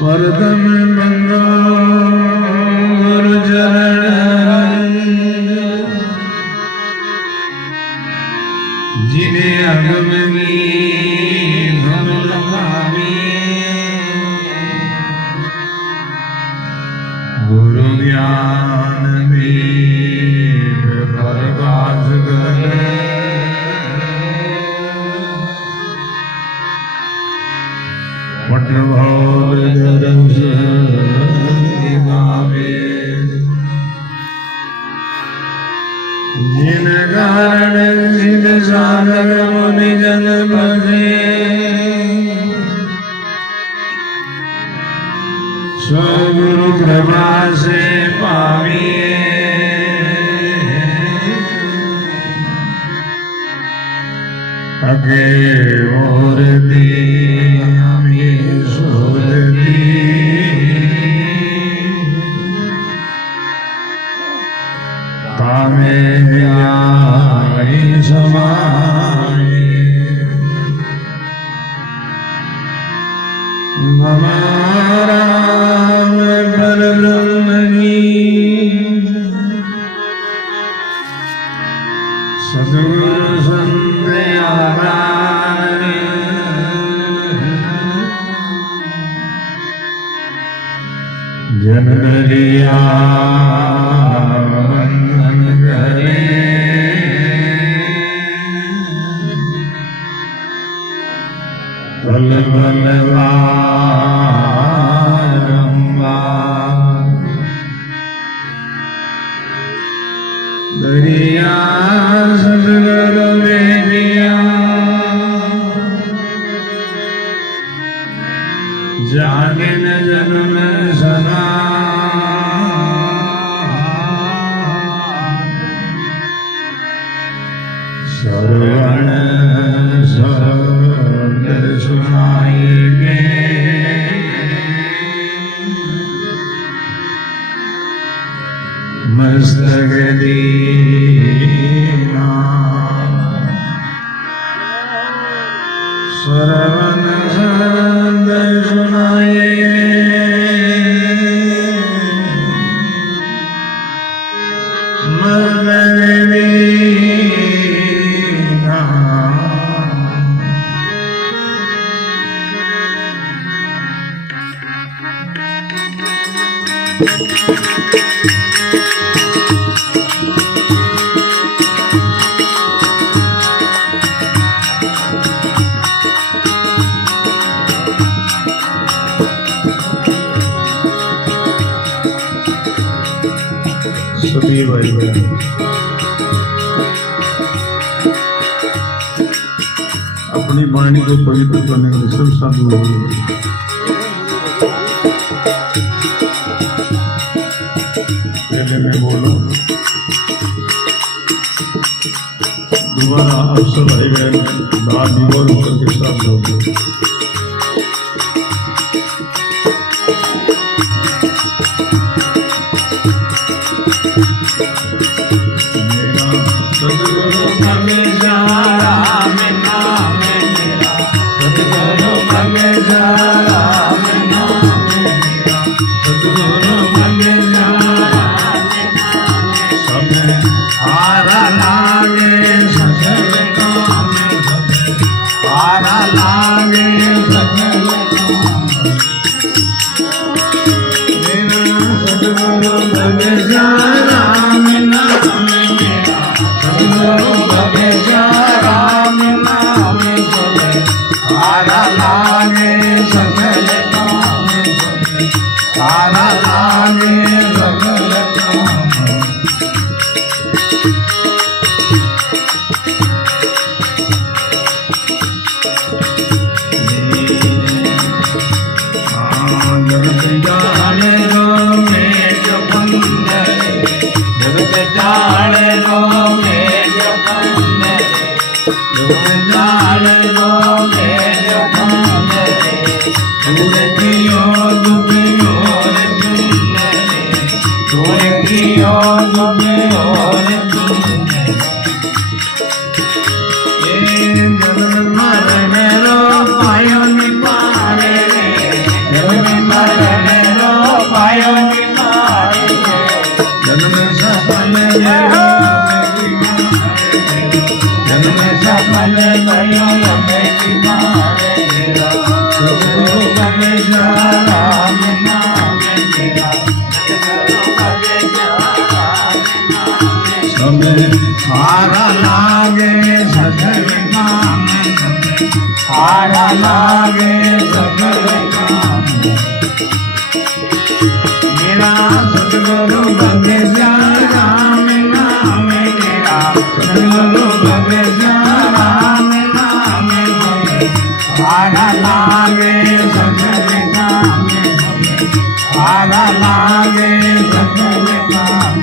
परदम मंगल जिन्हें अगम में हम लगावे गुरु ज्ञान देव प्रकाश करे पटभौल दरस दिवावे जिन कारण सिद्ध साधक मुनि जन बसे सो गुरु कृपा से पाविए अगे और राम पर ब्रह्म सदगुरु संत जन लिया वंदन करे बल दरिया सदगुरु वेदिया जागे न जन्म सदा श्रवण शब्द सुनाएंगे मस्तक दीना श्रवण शब्द सुनाएंगे मस्तक दीना सभी भाई बहन अपनी वाणी को पवित्र करने के लिए सब साधु पहले मैं बोलो दोबारा आप सब भाई बहन बाहर निगोल होकर के साथ लोग सदगुरु हमेशा राम नाम लाल लो मेरे सुंदर दूर की ओर दुबे और सुंदर दूर की ओर दुबे और सुंदर ये मरण रो पायो निपारे जन्म मरण रो पायो निपारे जन्म सफल जन्म सफल भयो अमेरी मारे सतगुरु गणेश राम नाम तेरा सतगुरु गणेश राम नाम समय हारा लागे सकल काम हारा लागे सकल काम मेरा सतगुरु गणेश राम नाम तेरा सतगुरु गणेश राम नाम हारा लागे सकल काम हारा लागे सकल काम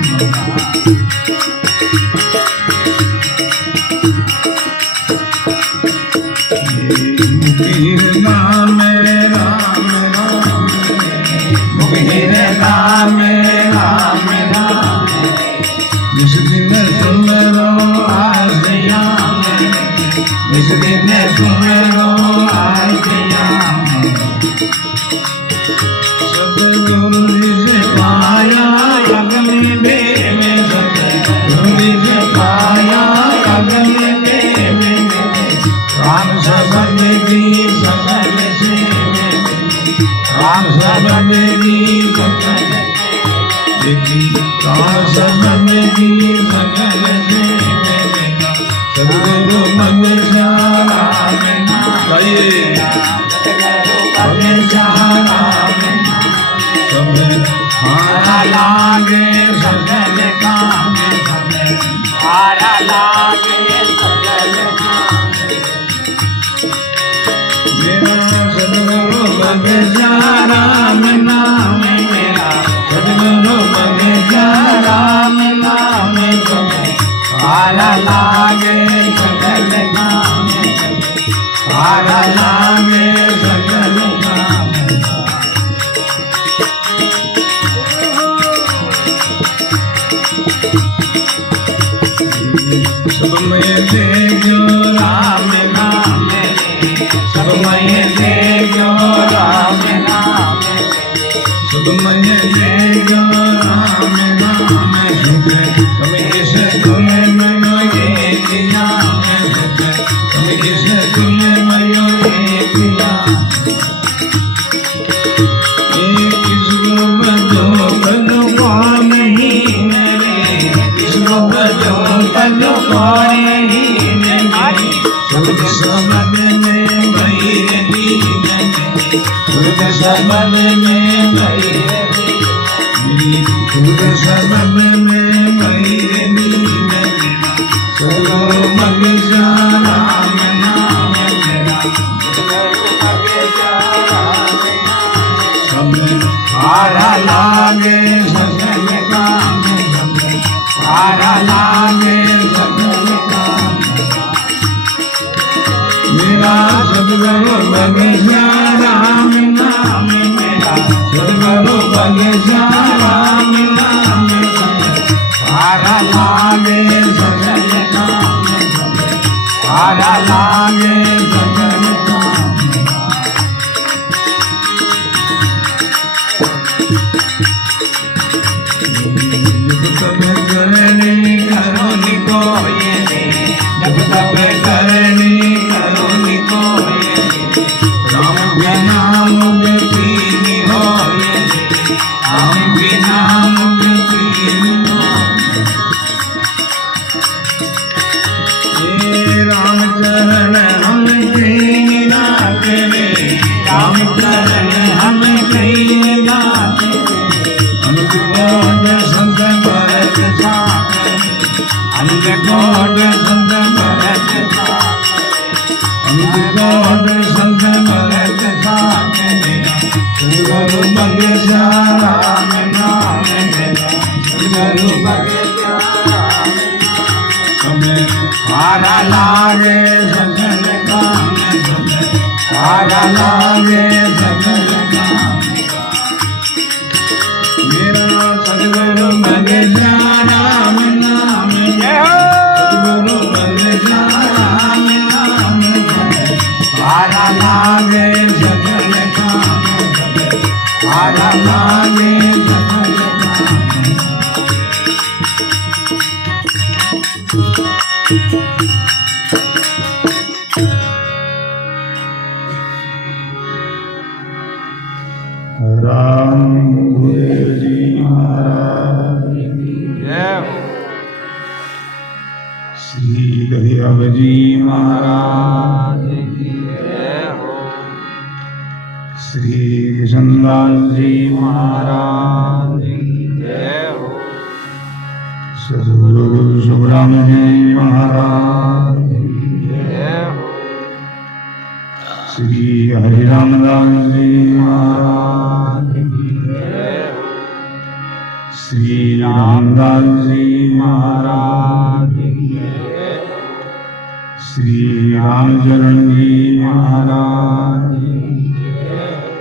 मुखीर नाम राम राम मुखीर नाम राम राम जिस दिन सुमरो आसिया जिस दिन सुमरो आसिया सतगुरु जी से पाया अग्नि देव सतगुरु जी से पाया अग्नि देव राम सबद की सकल से राम सबद की सकल देखी राम सबद की सकल से सतगुरु मंगेश राम सतगुरु मंगेश राम हारा लागे सकल काम हारा लागे सकल काम मेरा सतगुरु मंगेश राम नाम मेरा सतगुरु मंगेश राम नाम हारा लागे सकल काम हारा लागे सकल काम सब में देखो राम नाम सब में देखो राम नाम सब में देखो राम नाम हमें किसे तुले मयो एक नाम हमें किसे तुले मयो एक नाम किसको बजो बजो कौन ही मेरे किसको बजो बजो कौन ही मेरे सबद सबद में भैरवी दुर्ग सबद में भैरवी दुर्ग सबद में भैरवी सतगुरु मंगेश राम नाम तेरा सतगुरु मंगेश राम नाम हारा लागे सकल काम हारा लागे सकल काम मेरा सतगुरु मंगेश राम नाम मेरा सतगुरु मंगेश राम नाम हारा लागे सकल काम हारा लागे सकल काम जब तब करनी करो निको ये जब तब करनी करो निको ये राम बिना मुझे पीनी हो ये राम बिना मुझे पीनी हो ये राम चरण हम कहीं ना करे राम चरण हम कहीं ना करे अनुकोट संत भरत सागर अनुकोट संत भरत सागर अनुकोट संत भरत सागर सतगुरु मंगेश राम नाम मेरा सतगुरु मंगेश राम नाम हारा लागे सकल लागे सकल काम का। मेरा सतगुरु बन जा राम नाम जय हो। सतगुरु बन जा राम नाम जय। पारा लागे सकल काम का। पारा लागे सकल काम राम गुरुदेव जी महाराज जय हो। श्री दयाव जी महाराज जय हो। श्री किशनलाल जी महाराज जय हो। सद्गुरु सुखराम जी महाराज जय हो। श्री हरिरामदास जी महाराज जय हो। श्री रामदास जी महाराज जय हो। श्री रामचरण जी महाराज जय हो।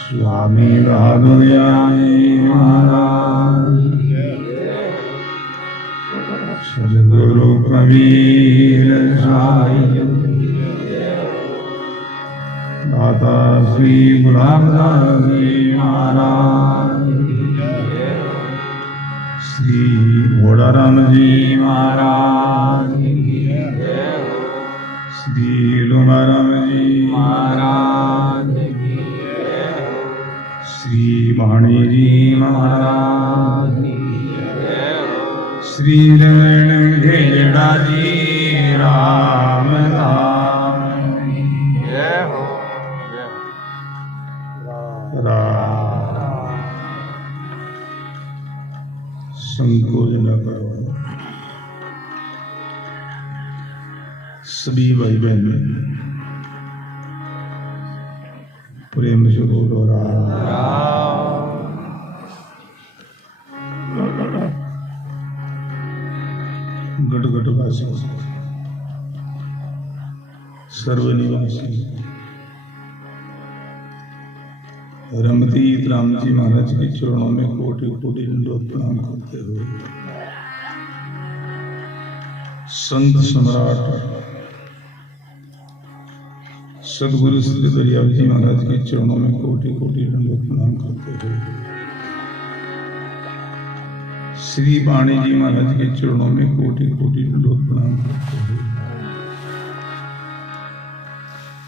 स्वामी बहादुर जी महाराज सद्गुरु कबीर साहिब दाता श्री गुलाबदास जी महाराज श्री घोड़ाराम जी महाराज श्री लुमाराम जी महाराज श्री वाणी जी महाराज श्री रमण घेड़ा जी राम नाम जय हो। राम संकोच न करो। सभी भाई बहन प्रेम से बोलो राम। गटगटवासी सर्वनिवासी रमतीत राम जी महाराज के चरणों में कोटि कोटि दंडोत प्रणाम करते हुए संत सम्राट सदगुरु श्री दरियाव जी महाराज के चरणों में कोटि कोटि दंडोत प्रणाम करते हुए श्री वाणी जी महाराज के चरणों में कोटि कोटि दंडोत प्रणाम करते हुए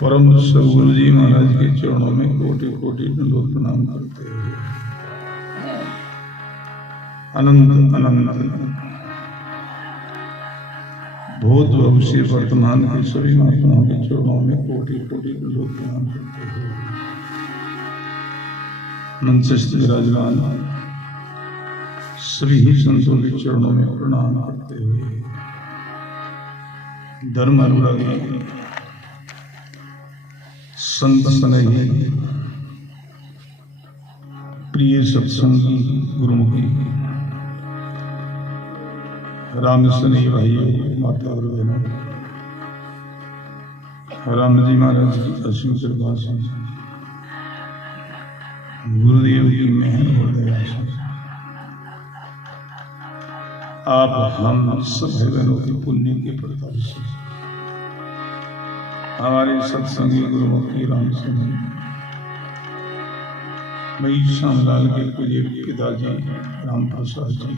परम सदगुरु जी महाराज के चरणों में कोटि कोटि दंडोत प्रणाम करते हुए अनंत अनंत भूत भविष्य वर्तमान के सभी महात्माओं के चरणों में कोटि कोटि दंडोत प्रणाम करते हुए मंचस्थ विराजमान सभी संतों के चरणों में प्रणाम करते हुए धर्म अनुरागी संत स्नेही प्रिय सत्संगी गुरुमुखी राम स्नेही भाइयों माता और बहनों, राम जी महाराज की असीम कृपा से गुरुदेव की मेहर और दया से आप हम सब भाई बहनों के पुण्य के प्रताप से हमारे सत्संगी गुरुमुखी राम स्नेही भाई श्यामलाल के पूज्य पिताजी राम प्रसाद जी,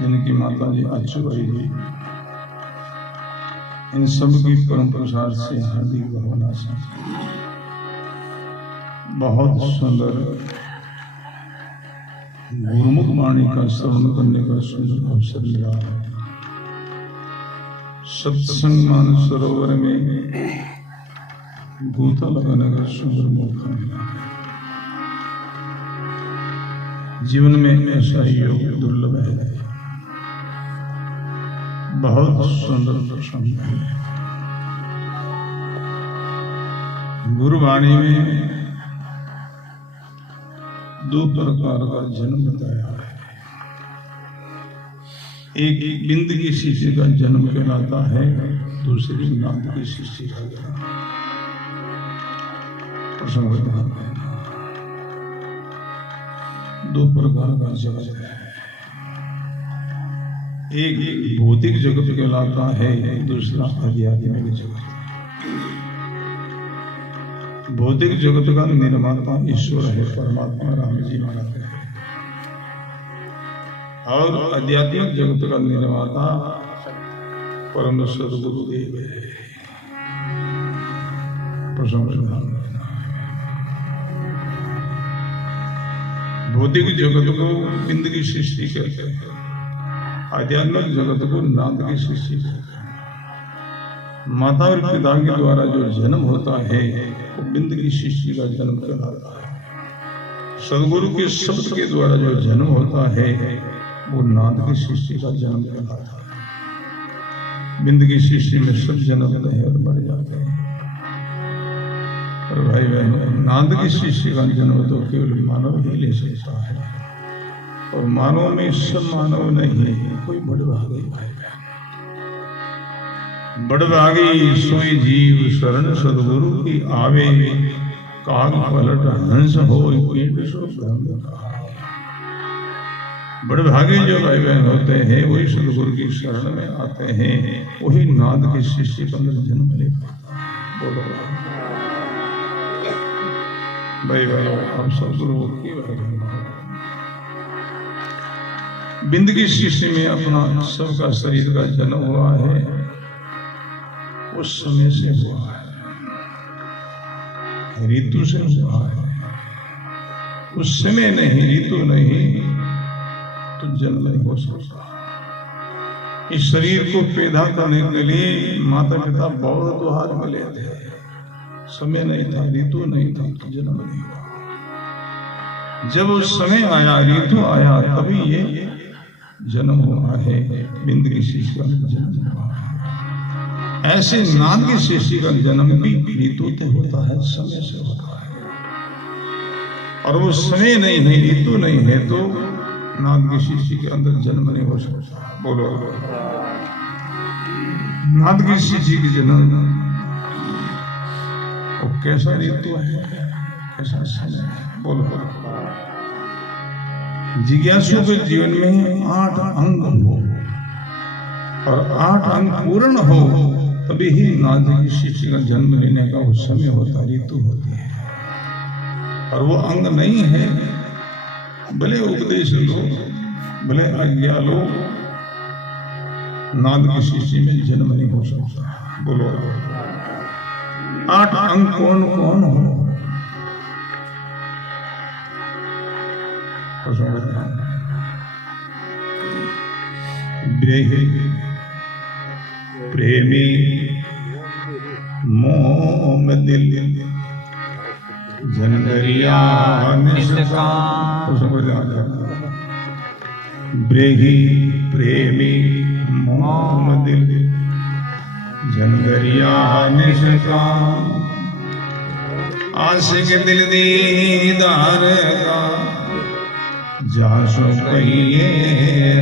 जिनकी माता जी अच्युबाई जी, इन सब की परम प्रसाद से हार्दिक भावना से बहुत सुंदर गुरुमुख वाणी का श्रवण करने का सुंदर अवसर मिला है। सत्संग मान सरोवर में गोता लगाने का सुंदर मौका मिला। जीवन में ऐसा ही योग दुर्लभ है, बहुत सुंदर दर्शन है। गुरुवाणी में दो प्रकार का जन्म बताया है। एक बिंद की शिष्य का जन्म कहलाता है, दूसरी नाद की शिष्य का जन्म। प्रसंग ध्यान देना। दो प्रकार का जगत है, एक भौतिक जगत कहलाता है, दूसरा आध्यात्मिक जगत। भौतिक जगत का निर्माता ईश्वर है, परमात्मा राम जी महाराज है, और आध्यात्मिक जगत का निर्माता परम सदगुरुदेव है। प्रसंग ध्यान रखना। भौतिक जगत को बिंद की सृष्टि कहते हैं, आध्यात्मिक जगत को नाद की सृष्टि कहते हैं। माता और पिता के द्वारा जो जन्म होता है वो बिंद की सृष्टि का जन्म कहलाता है। सदगुरु के शब्द के द्वारा जो जन्म होता है वो नाद की सृष्टि का जन्म कहलाता है। बिंद की सृष्टि में सब जन्मते हैं और मर जाते हैं, और भाई बहन नाद की सृष्टि का जन्म तो केवल मानव ही ले सकता है, और मानव में सब मानव नहीं है, कोई बड़भागी भाई बहन। बड़भागी सोई जीव शरण सदगुरु की आवे, काग पलट हंस हो कीट सो ब्रह्म कहा। बड़भागी जो भाई बहन होते हैं वही सदगुरु की शरण में आते हैं, वही नाद की सृष्टि पर जन्म ले पाता। बोलो भाई भाई हम सदगुरु की भाई बहन। बिंद की सृष्टि में अपना सबका शरीर का जन्म हुआ है, उस समय से हुआ है, ऋतु से हुआ है। उस समय नहीं, ऋतु नहीं तो जन्म नहीं हो सकता। इस शरीर को पैदा करने के लिए माता पिता बहुत दुहार मिले थे, समय नहीं था, ऋतु नहीं था तो जन्म नहीं हुआ। जब उस समय आया, ऋतु आया, तभी ये जन्म हुआ है। बिंद की सृष्टि का जन्म हुआ है। ऐसे नाद की सृष्टि का जन्म भी ऋतु से होता है, समय से होता है। और वो समय नहीं है, ऋतु नहीं है तो नाद की सृष्टि के अंदर जन्म नहीं हो सकता। बोलो नाद की सृष्टि की जन्म वो कैसा ऋतु है, कैसा समय है? बोलो जिज्ञासु के जीवन में 8 अंग हो और 8 अंग पूर्ण हो तभी ही नाद की सृष्टि का जन्म लेने का वो समय होता, ऋतु होती है। और वो अंग नहीं है, भले उपदेश लो, भले आज्ञा लो, नाद की सृष्टि में जन्म नहीं हो सकता। बोलो 8 अंग कौन कौन हो? प्रेमी मोम दिल जनगरिया ब्रेही प्रेमी मोम दिल जनगरिया निष्काम आशिक दिल दीदार का जासो कहिए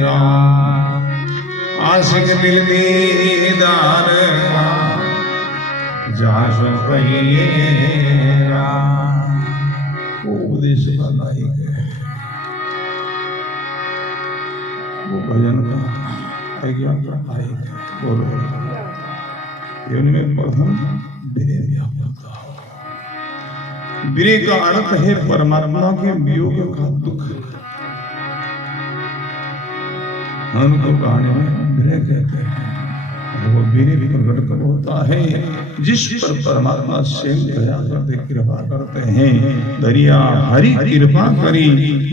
राम। आशिक दिल दीदार का जासो कहिए राम। वो उपदेश का लायक है, वो भजन का आज्ञा का लायक है। बोलो में प्रथम विनय व्यापकता। विनय का अर्थ है परमात्मा के वियोग का दुख। उनको कहानी में विनय कहते हैं। वो विनय प्रकट कब होता है? जिस पर परमात्मा स्वयं दया करते, कृपा करते हैं। दरिया हरि कृपा करी,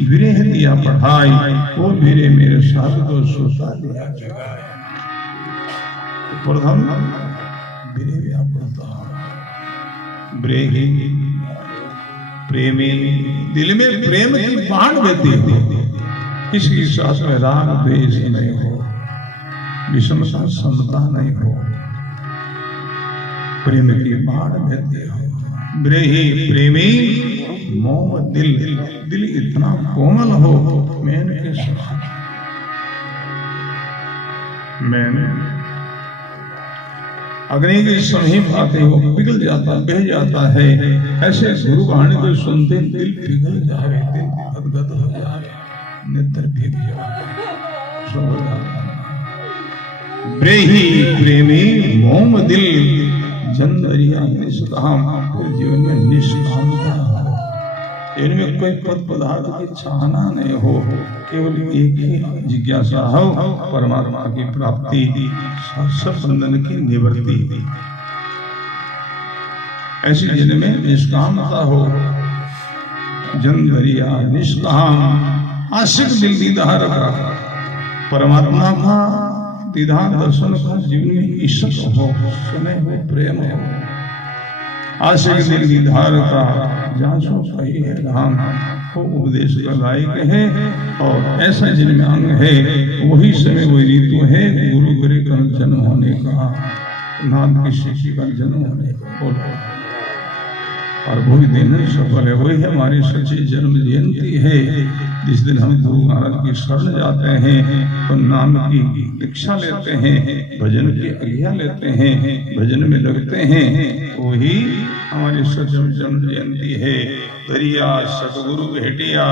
विनय दिया पढ़ाई, वो विनय मेरे साथ को सोता दिया जगाए। प्रथम विनय व्यापकता। ब्रेही प्रेमी, दिल में प्रेम की बाण बहती हो, किसी साथ में राग द्वेष नहीं हो, विषमता समता नहीं हो, प्रेम की बाण बहती हो। ब्रेही प्रेमी मोह दिल, दिल इतना कोमल हो, मैंने के अग्नि की सभी बातें वो पिघल जाता बह जाता है। ऐसे गुरु वाणी को सुनते दिल पिघल जाए, दिल गदगद हो जाए, नेत्र भीग जाए। ब्रेही प्रेमी मोम दिल जनवरिया निष्काम, जीवन में निष्कामता हो, इनमें कोई पद पदार्थ की चाहना नहीं हो, केवल एक ही जिज्ञासा हो, परमात्मा की प्राप्ति, सब बंधन की निवृत्ति। ऐसी जिनमें निष्कामता हो, जनवरिया निष्काम, आशिक दिल दीदार का, परमात्मा का दीदार दर्शन का जीवन में इश्क हो, स्नेह हो, प्रेम हो। आशिक दिल दीदार का जांचो सही है राम, वो उपदेश का लायक है। और ऐसा जिनमें अंग है, वही समय वही ऋतु है, गुरु गुरु का जन्म होने का, नाथ की शिष्य का जन्म होने का। बोलो, और वही दिन सफल है, वही हमारी सच्ची जन्म जयंती है। जिस दिन हम गुरु महाराज की शरण जाते हैं, तो नाम की दीक्षा लेते हैं, भजन की आज्ञा लेते हैं, भजन में लगते हैं, वही हमारी सच्ची जन्म जयंती है। दरिया सतगुरु भेटिया,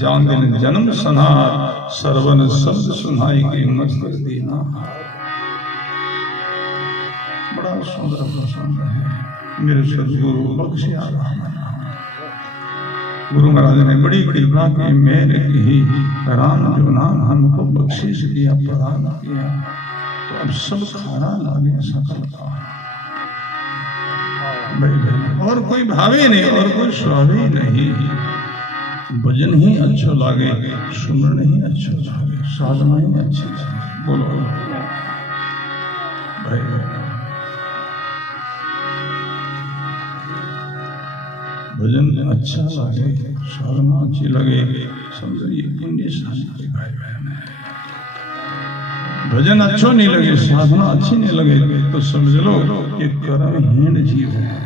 जान दिन जन्म सनार, सर्वन शब्द सुनाई की मस्तक दीना। बड़ा सुंदर प्रसंग है। मेरे सदगुरु बख्शिया राम नाम। गुरु महाराज ने बड़ी कृपा की, मेरे की राम जो नाम हमको बख्शिश दिया, प्रदान किया, तो अब सब खाना लागे सकल का। और कोई भावे नहीं, और कोई स्वाभी नहीं। भजन ही अच्छा लागे, सुमरण ही अच्छा लागे, साधना ही अच्छी लागे। बोलो भाई, भजन अच्छा लगे, साधना अच्छी लगे, समझो ये पुण्य शांति भाई बहन है। भजन अच्छा नहीं लगे, साधना अच्छी नहीं लगे, तो समझ लो कि कर्महीन जीव है।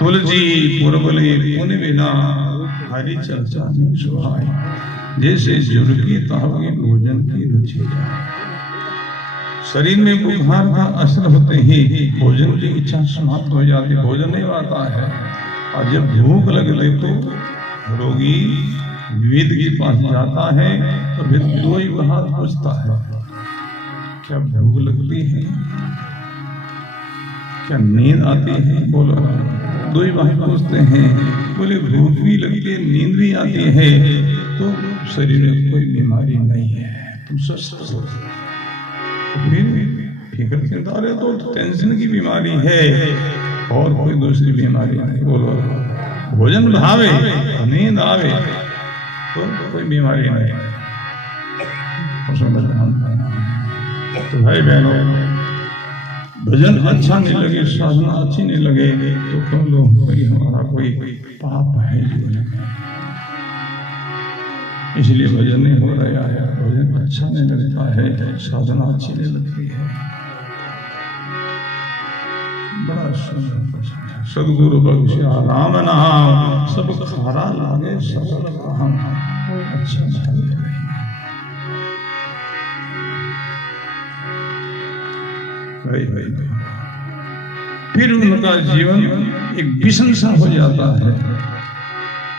तुलसी पुरबले पुण्य बिना, हरि चर्चा नहीं सुहाई। जैसे जुर्गी तावगी भोजन की रुचि जाए। शरीर में बुखार का असर होते ही भोजन की इच्छा समाप्त हो जाती, भोजन नहीं आता है। और जब भूख लगे तो रोगी वेद के पास जाता है, तो फिर दो ही बात पूछता है, क्या भूख लगती है, क्या नींद आती है? बोलो, दो ही बात पूछते हैं। बोले भूख भी लगती है, नींद भी आती है, तो शरीर में कोई बीमारी नहीं है, तुम स्वस्थ हो। फिक्र चिंता रहे तो टेंशन की बीमारी है, और कोई दूसरी बीमारी नहीं। बोलो, भोजन भावे, नींद आवे, तो कोई बीमारी नहीं। तो भाई बहनों, भजन अच्छा नहीं लगे, साधना अच्छी नहीं लगे, तो कम लोग कोई हमारा कोई पाप है जीवन में, इसलिए भजन नहीं हो रहा है। भजन अच्छा नहीं लगता है, साधना अच्छी नहीं लगती है। बड़ा सुंदर प्रश्न है। सदगुरु बख्शिया राम नाम, सब खारा लागे सकल काम, कोई अच्छा नहीं। फिर उनका जीवन एक विषम सा हो जाता है।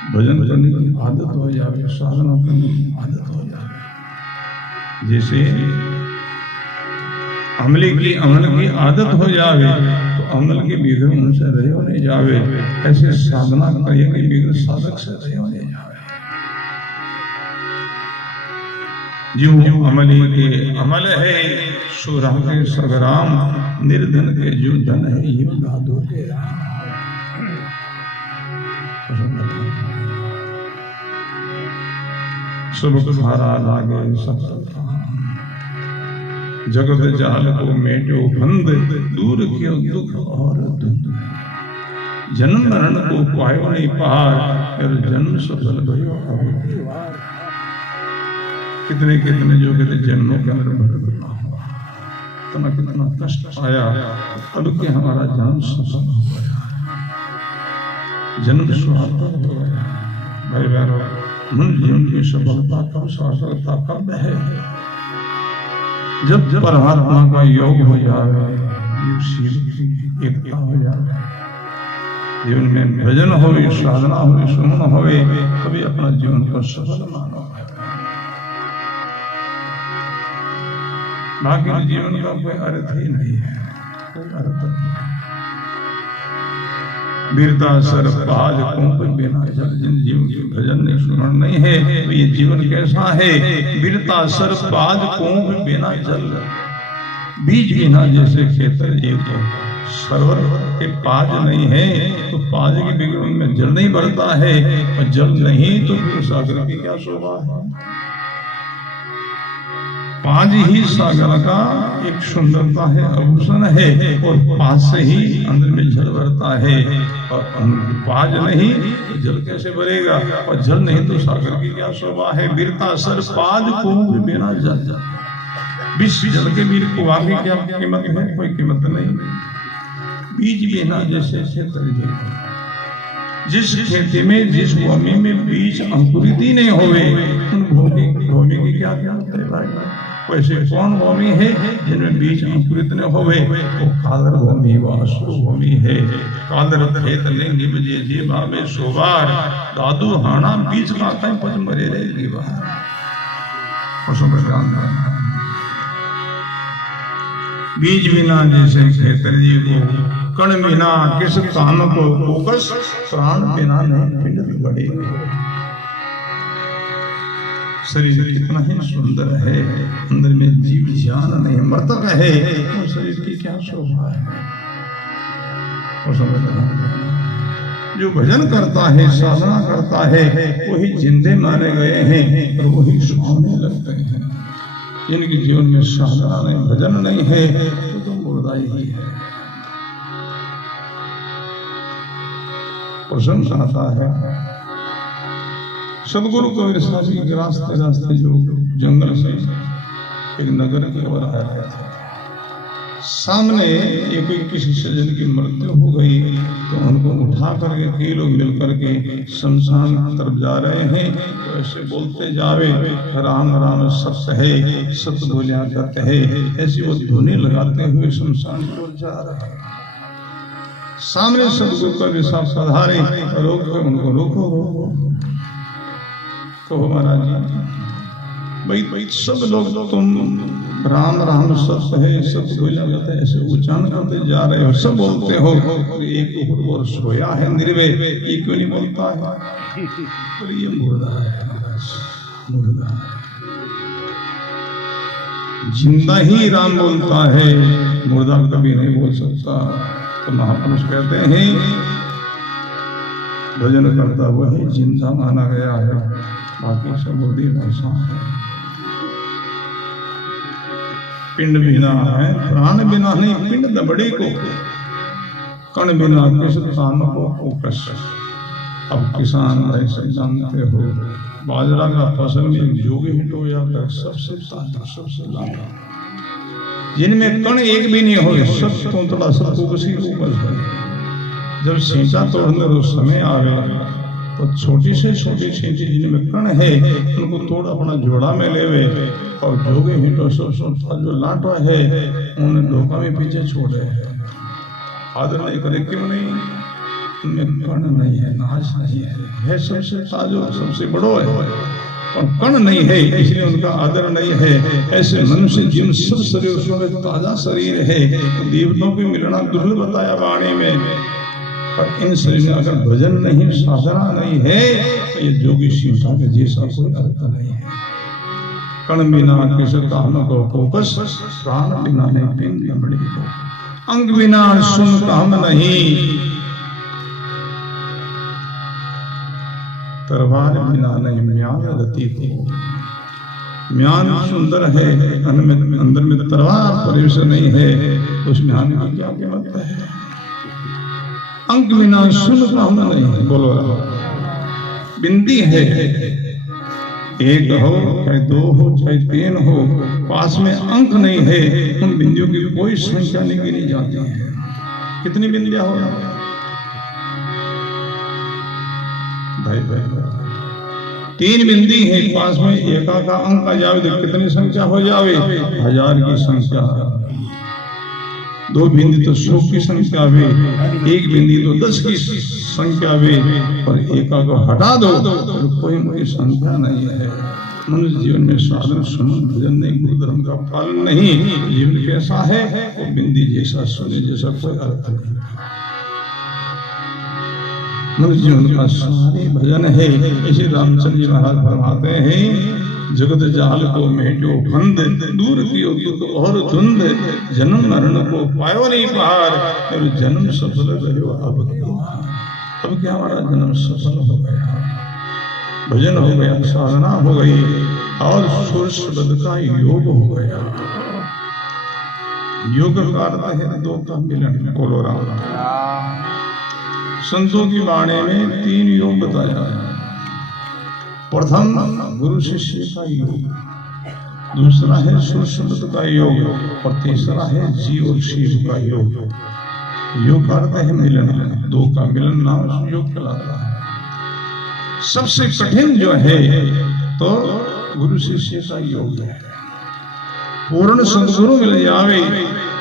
भजन करने की आदत हो जाए, साधना करने की आदत हो जाए। जैसे अमले की आदत हो जावे, तो अमल के बिगड़ उनसे रहे होने जावे। ऐसे साधना करिए कि बिगड़ साधक से रहे होने जावे। जो अमली के अमल है, सुरा के सगराम, निर्धन के जो धन है, ये बहादुर के राम। सब खारा लागे सकल काम, जगत जाल को मेटो बंद, दूर कियो दुख और द्वंद। जन्म मरण को पायो नहीं पार, फिर जन्म सफल भयो अब बार। कितने कितने जो कहते जन्मों के अंदर भटकना हुआ, इतना कितना कष्ट आया, अब के हमारा जन्म सफल हो गया, जन्म स्वार्थक हो गया। भाई बहनों, मन जीवन की सफलता कब, सार्थकता कब है? जब परमात्मा का योग हो जाए, शिव की एकता हो जाए, जीवन में भजन हो, साधना हो, सुमन हो, तभी अपना जीवन को सफल मानो। बाकी जीवन का कोई अर्थ ही नहीं है, कोई अर्थ नहीं। वीरता सर पाज कुंभ बिना जल, जिन जीवन के भजन नहीं सुमरण नहीं है, तो ये जीवन कैसा है? वीरता सर पाज कुंभ बिना जल, बीज बिना जैसे खेतर एक सरोवर के पाज नहीं है, तो पाज के बिगड़ में जल नहीं बढ़ता है, और जल नहीं तो फिर सागर की क्या शोभा है? पाज ही सागर का एक सुंदरता है, आभूषण है, और पाज से ही अंदर में जल भरता है, और पाज नहीं तो जल कैसे भरेगा? और जल नहीं तो सागर की क्या शोभा है? वीरता सर पाज कुंभ बिना जल, विश्व जल के वीर कुआं की क्या कीमत है? कोई कीमत नहीं। बीज बिना जैसे खेतर जिस खेती में, जिस भूमि में बीज अंकुरित ही नहीं होवे, उन भूमि की क्या कीमत है भाई? वैसे कौन भूमि है जिनमें बीज अंकुरित न होवे? वो कादर भूमि, वासु भूमि है। कादर खेत ले निबजे जी भावे सोबार, दादू हाना बीज का कहीं पच मरे रहेगी बाहर। बीज बिना जैसे खेतर जी को, कण बिना किस कान को फोकस, प्राण बिना नहीं पिंड बड़े। शरीर कितना ही सुंदर है, अंदर में जीव जान नहीं, मृतक है, तो शरीर की क्या शोभा है? जो भजन करता है, साधना करता है, वही जिंदे माने गए हैं और वही सुहाने लगते हैं। जिनके जीवन में साधना नहीं, भजन नहीं है, तो मुर्दा ही है। प्रशंसा आता है सदगुरु कबीर साहब जी के रास्ते रास्ते जो जंगल से एक नगर की ओर आ रहे थे। सामने एक किसी सज्जन की मृत्यु हो गई, तो उनको उठा करके कई लोग मिल करके शमशान तरफ जा रहे हैं। तो ऐसे बोलते जावे, राम राम सत्य है, सत्य बोलिया करते है, ऐसी वो ध्वनि लगाते हुए शमशान की ओर जा रहे हैं। सामने सदगुरु कबीर साहब साधारे, रोको उनको, रोको कहो महाराज जी, भाई सब लोग तुम राम राम सत्य है, सत्य बोलिया जाता है, ऐसे उच्चारण करते जा रहे हो, सब बोलते हो, एक और सोया है निर्वे, ये क्यों नहीं बोलता है? तो ये मुर्दा है महाराज, मुर्दा है। जिंदा ही राम बोलता है, मुर्दा कभी नहीं बोल सकता। तो महापुरुष कहते हैं भजन करता वही जिंदा माना गया है, बाकी सब बुद्धि भाषा है। पिंड बिना है, प्राण बिना नहीं, पिंड दबड़े को, कण बिना किस कान को फोकस। अब किसान भाई सब जानते हो, बाजरा का फसल में एक जोगी हिट हो जाता है, सबसे ताजा, सबसे लाला, जिनमें कण एक भी नहीं हो, सब तोतला, सब उसी उपज है। जब सींचा तोड़ने का समय आवे, तो छोटी से छोटी सींची जिनमें कण है, उनको तोड़ अपना जोड़ा में लेवे, और जोगे हिटो सब जो लाटा है उन्हें डोका में पीछे छोड़े। आदर नहीं करे, क्यों नहीं? उनमें कण नहीं है, नाश नहीं है सबसे ताजो, सबसे बड़ो है, और कण नहीं है, इसलिए उनका आदर नहीं है। ऐसे मनुष्य जिन सब शरीरों में ताजा शरीर है, देवताओं को मिलना दुर्लभ बताया वाणी में, और इन शरीर में अगर भजन नहीं, साधना नहीं है, तो ये जोगी सीता के जैसा कोई अर्थ नहीं है। कण बिना किस काम को फोकस, प्राण बिना नहीं पिंड बड़ी को, अंग बिना सुन काम नहीं, तलवार बिना नहीं म्यान रति थी। म्यान सुंदर है, अंदर में तलवार प्रवेश नहीं है, उस म्यान की क्या कीमत है? अंक बिना सुन काम नहीं, बोलो बिंदी है, एक हो चाहे दो हो चाहे तीन हो, पास में अंक नहीं है, उन बिंदियों की कोई संख्या नहीं गिनी जाती है। कितनी बिंदियां हो भाई भाई, तीन बिंदी है पास में, एका का अंक आ जावे तो कितनी संख्या हो जावे? 1000 की संख्या। दो बिंदी तो 100 की संख्या वे, एक बिंदी तो 10 की संख्या वे, पर एका को हटा दो तो कोई मोटी संख्या नहीं है। मनुष्य जीवन में साधन सुमन भजन नहीं, गुरु धर्म का पालन नहीं, जीवन कैसा है वो बिंदी जैसा, सोने जैसा, कोई अर्थ नहीं। मनुष्य जीवन का सारे भजन है। इसे रामचंद्र जी महाराज फरमाते हैं, जगत जाल को मेटो बंद, दूर कियो दुख और धुंध, जन्म मरण को पायो नहीं पार, और जन्म सफल रहो अब क्या हमारा जन्म सफल हो गया, भजन हो गया, साधना हो गई, और सुर शब्द का योग हो गया। योग का अर्थ है दो का मिलन। बोलो राम। संतों की वाणी में 3 योग बताया है। प्रथम गुरु शिष्य का योग, दूसरा है सुर शब्द का योग, और तीसरा है जीव और शिव का योग। योग का अर्थ है मिलन, दो का मिलन नाम योग कहलाता है। सबसे कठिन जो है तो गुरु शिष्य का योग है। पूर्ण सदगुरु मिल जावे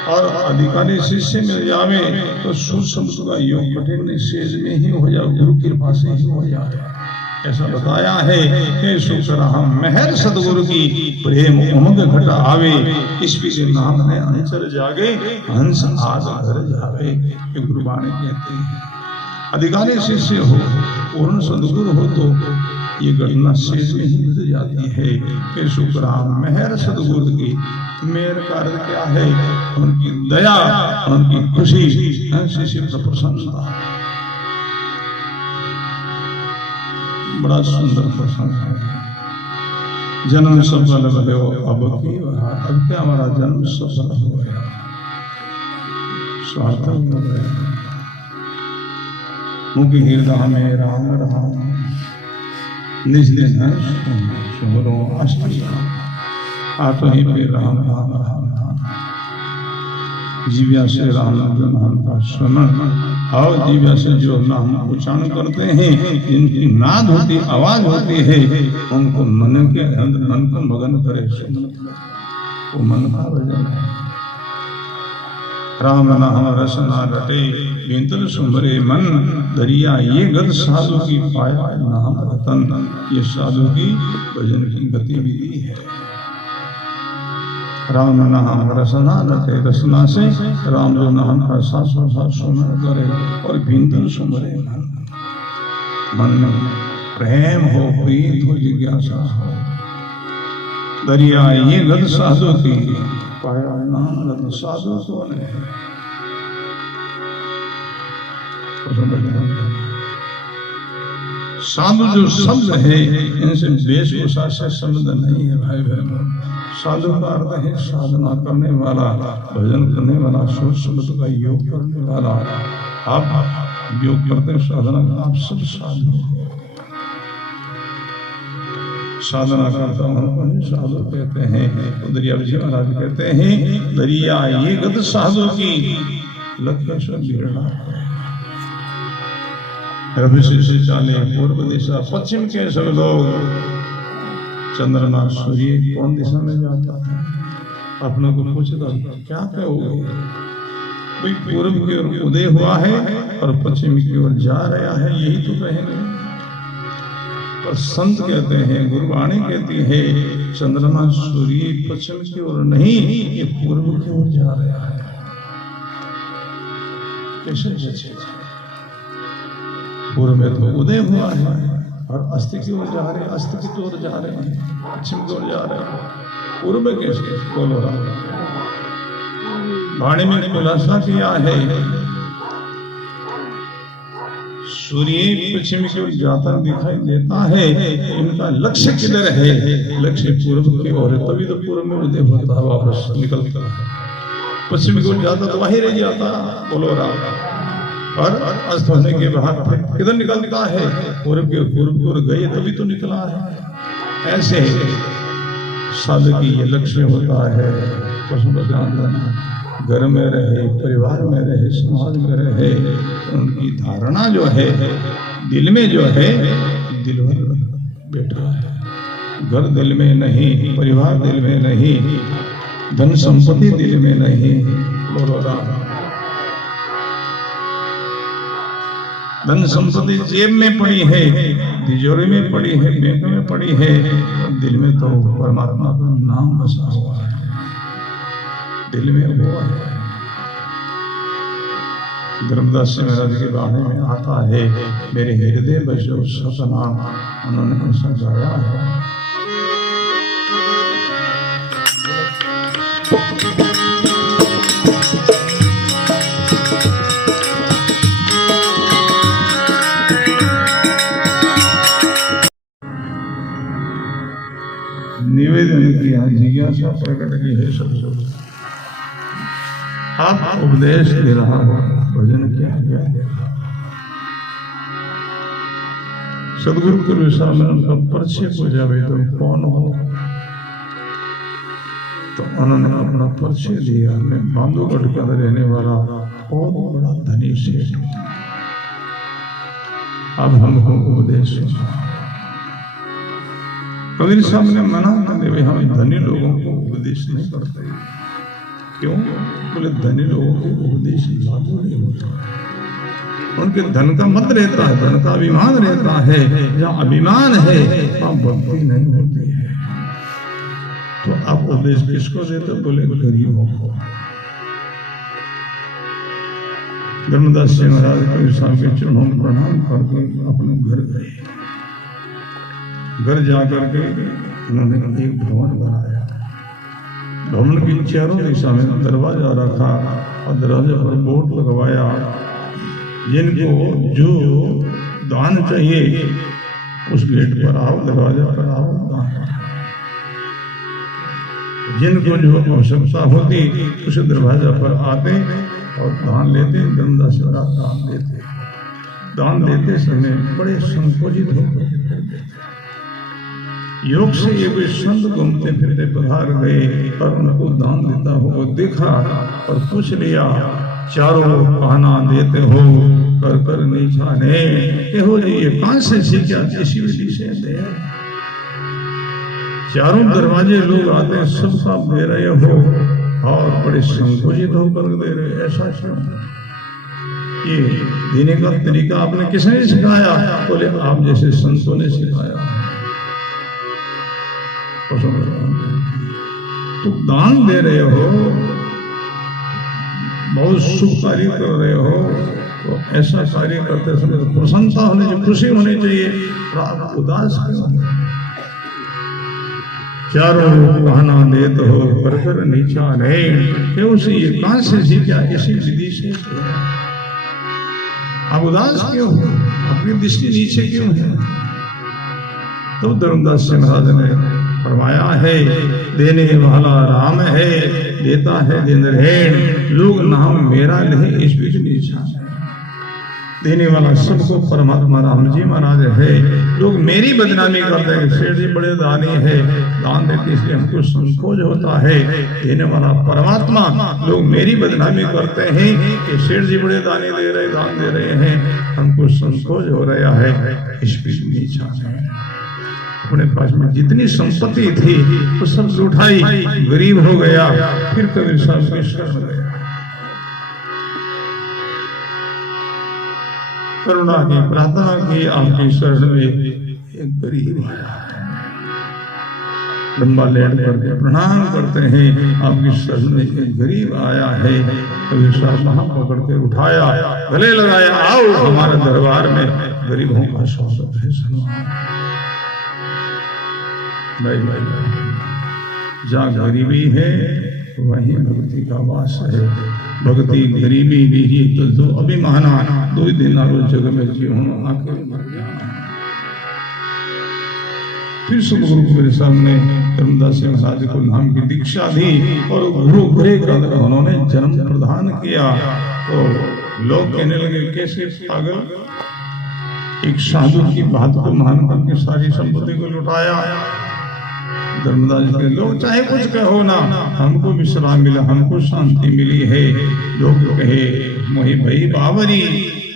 और अधिकारी शिष्य मिल जावे तो सुर शब्द का योग कठिन नहीं, सेज में ही हो जाए, गुरु कृपा से ही हो जाए। ऐसा बताया है कि शुक्र हम मेहर सदगुरु की, प्रेम उमंग घट आवे, इस के नाम में अंचल जागे, हंस आज घर जावे। ये गुरुबाणी कहते हैं। अधिकारी शिष्य हो, पूर्ण सदगुरु हो तो ये घटना शेष में ही घट जाती है कि शुक्र हम मेहर सदगुरु की। मेहर का अर्थ क्या है? उनकी दया, उनकी खुशी, शिष्य का प्रशंसा। बड़ा सुंदर प्रसंग है। जन्म सफल भयो अब क्या हमारा जन्म सफल हो गया, सार्थक हो गया। मुख हृदय में राम राम, निज दिन है सुमरो अष्ट, आप ही पे राम राम राम राम। जीव्या से राम नाम का स्मरण, और जीव्या से जो नाम उच्चारण करते हैं, जिनकी नाद होती, आवाज होती है, उनको मन के अंदर, मन को मगन करे, वो मन का भजन है। राम नाम रसना रटे, बेंतल सुमरे मन, दरिया ये गद साधु की पाया नाम रतन। ये साधु की भजन की गतिविधि है। राम नाम रसना रटे, रसना से राम जो नाम का साथ सुमरण करे, और बेंतल सुमरे मन, मन में प्रेम हो, प्रीत हो, जिज्ञासा हो। दरिया ये गद साधु की पाया नाम रतन। साधु कौन है? साधु जो शब्द है, इनसे वेशभूषा से संबंध नहीं है भाई बहनों। साधु का अर्थ है साधना करने वाला, भजन करने वाला, सुर शब्द का योग करने वाला। आप योग करते साधना का, आप सब साधु हो। साधना करता हूँ साधु कहते हैं। तो दरिया विजय महाराज कहते हैं, दरिया ये गद साधु की लक्ष्य से बिरड़ा। रवि से चाले पूर्व दिशा, पश्चिम के सब लोग, चंद्रमा सूर्य कौन दिशा में जाता है? अपने को पूछता क्या कहोगे? कोई पूर्व की ओर उदय हुआ है और पश्चिम की ओर जा रहा है, यही तो कहेंगे। पर संत कहते हैं, गुरुवाणी कहती है, चंद्रमा सूर्य पश्चिम की ओर नहीं, ये पूर्व की ओर जा रहा है। कैसे? पूर्व में तो उदय हुआ है और अस्त की ओर जा रहे हैं, अस्त की ओर जा रहे हैं, पश्चिम की ओर जा रहे हैं। पूर्व में कैसे? बोलो राम। वाणी में खुलासा किया है, सूर्य पश्चिम की ओर जाता दिखाई देता है, इनका लक्ष्य किधर है? लक्ष्य पूर्व की ओर है, तभी तो पूर्व में उदय होता है, वापस निकलता है। पश्चिम की ओर जाता तो वहीं रह जाता। बोलो राम। और अस्त होने के बाद किधर निकलता है? पूर्व की ओर गए तभी तो निकला है। ऐसे साधु की ये लक्ष्य होता है। घर में रहे, परिवार में रहे, समाज में रहे, उनकी धारणा जो है, दिल में जो है, दिल भर बेटा है। घर दिल में नहीं, परिवार दिल में नहीं, धन संपत्ति दिल में नहीं, बोलो राम। धन संपत्ति जेब में पड़ी है, तिजोरी में पड़ी है, बैंक में पड़ी है, दिल में तो परमात्मा का नाम बसा हुआ है, दिल में वो है। धर्मदास महाराज के बारे में आता है, मेरे हृदय बसो सतनाम, उन्होंने ऐसा गाया है। निवेदन किया, जिज्ञासा प्रकट की है सदगुरु, आप उपदेश दे रहा हो, भजन क्या गया। सदगुरु के सामने उनका परिचय हो जावे तो कौन हो, तो उन्होंने अपना परिचय दिया। मैं बांधवगढ़ का रहने वाला बहुत बड़ा धनी सेठ, अब हमको उपदेश। कबीर साहब ने मना कर दिया, हम धनी लोगों को उपदेश नहीं करते। क्यों? बोले धनी लोगों को उपदेश लागू नहीं होता, उनके धन का मत रहता है, धन का अभिमान रहता है। जहाँ अभिमान है वहाँ भक्ति नहीं होती है। तो आप उपदेश किसको देते? बोले गरीबों को। धर्मदास जी महाराज कबीर साहब के चरणों में प्रणाम करके अपने घर गए। घर जाकर के उन्होंने एक भवन बनाया। भवन की चारों दिशा में दरवाजा रखा और दरवाजे पर बोर्ड लगवाया, जिनको जो दान चाहिए उस गेट पर आओ, दरवाजे पर आओ, दान। जिनको जो आवश्यकता होती उस दरवाजा पर आते और दान लेते। धर्मदास महाराज दान देते, दान देते समय बड़े संकोचित होकर देते। योग से ये कोई संत घूमते फिरते पधार गए और उनको दान देता हो देखा और पूछ लिया, चारों कहना देते हो कर कर नहीं जाने, हो जी ये कहां से सीखा, इसी विधि से दे। चारों दरवाजे लोग आते हैं, सबका दे रहे हो और बड़े संकोचित होकर दे रहे, ऐसा क्यों? ये देने का तरीका आपने किसने सिखाया? बोले आप जैसे संतों ने सिखाया। तो दान दे रहे हो, बहुत शुभ कार्य कर रहे हो, तो ऐसा कार्य करते समय तो प्रसन्नता होनी चाहिए, खुशी होनी चाहिए, आप उदास क्यों? चारों कहना देते हो कर कर नीचा नहीं, उसे ये कहां से सीखा, इसी विधि से। आप उदास क्यों हो? अपनी दृष्टि नीचे क्यों है? तो धर्मदास जी महाराज ने फरमाया है, देने वाला राम है, देता है दिन रेण, लोग नाम मेरा ले इस बीच नीचा। देने वाला सबको परमात्मा राम जी महाराज है, लोग मेरी बदनामी करते हैं, सेठ जी बड़े दानी है, दान देते इसलिए हमको संकोच होता है। देने वाला परमात्मा, लोग मेरी बदनामी करते हैं कि सेठ जी बड़े दानी दे रहे, दान दे रहे हैं, हमको संकोच हो रहा है, इस बीच नीचा है। अपने पास में जितनी संपत्ति थी वो सब लुटाई, गरीब हो गया, फिर कबीर साहब के शरण गया। करुणा की प्रार्थना की, आपकी शरण में एक गरीब आया, लंबा लेट करके प्रणाम करते हैं, आपकी शरण में एक गरीब आया है। कबीर साहब वहां पकड़ के उठाया, गले लगाया, आओ हमारे दरबार में गरीबों का स्वागत है, सन्मान। जहाँ गरीबी है वहीं भक्ति का वास है। भक्ति गरीबी नहीं तो दो अभिमाना, 2 दिन आरो जग में जीवन आके मर गया। फिर सदगुरु को मेरे सामने धर्मदास जी महाराज को नाम की दीक्षा दी और गुरु घरे का उन्होंने जन्म प्रदान किया। तो लोग कहने लगे कैसे पागल, एक साधु की बात को मान करके सारी संपत्ति को लुटाया। धर्मदास के लोग चाहे कुछ कहो ना, हमको विश्राम मिला, हमको शांति मिली है। लोग कहे मोहि भई बावरी,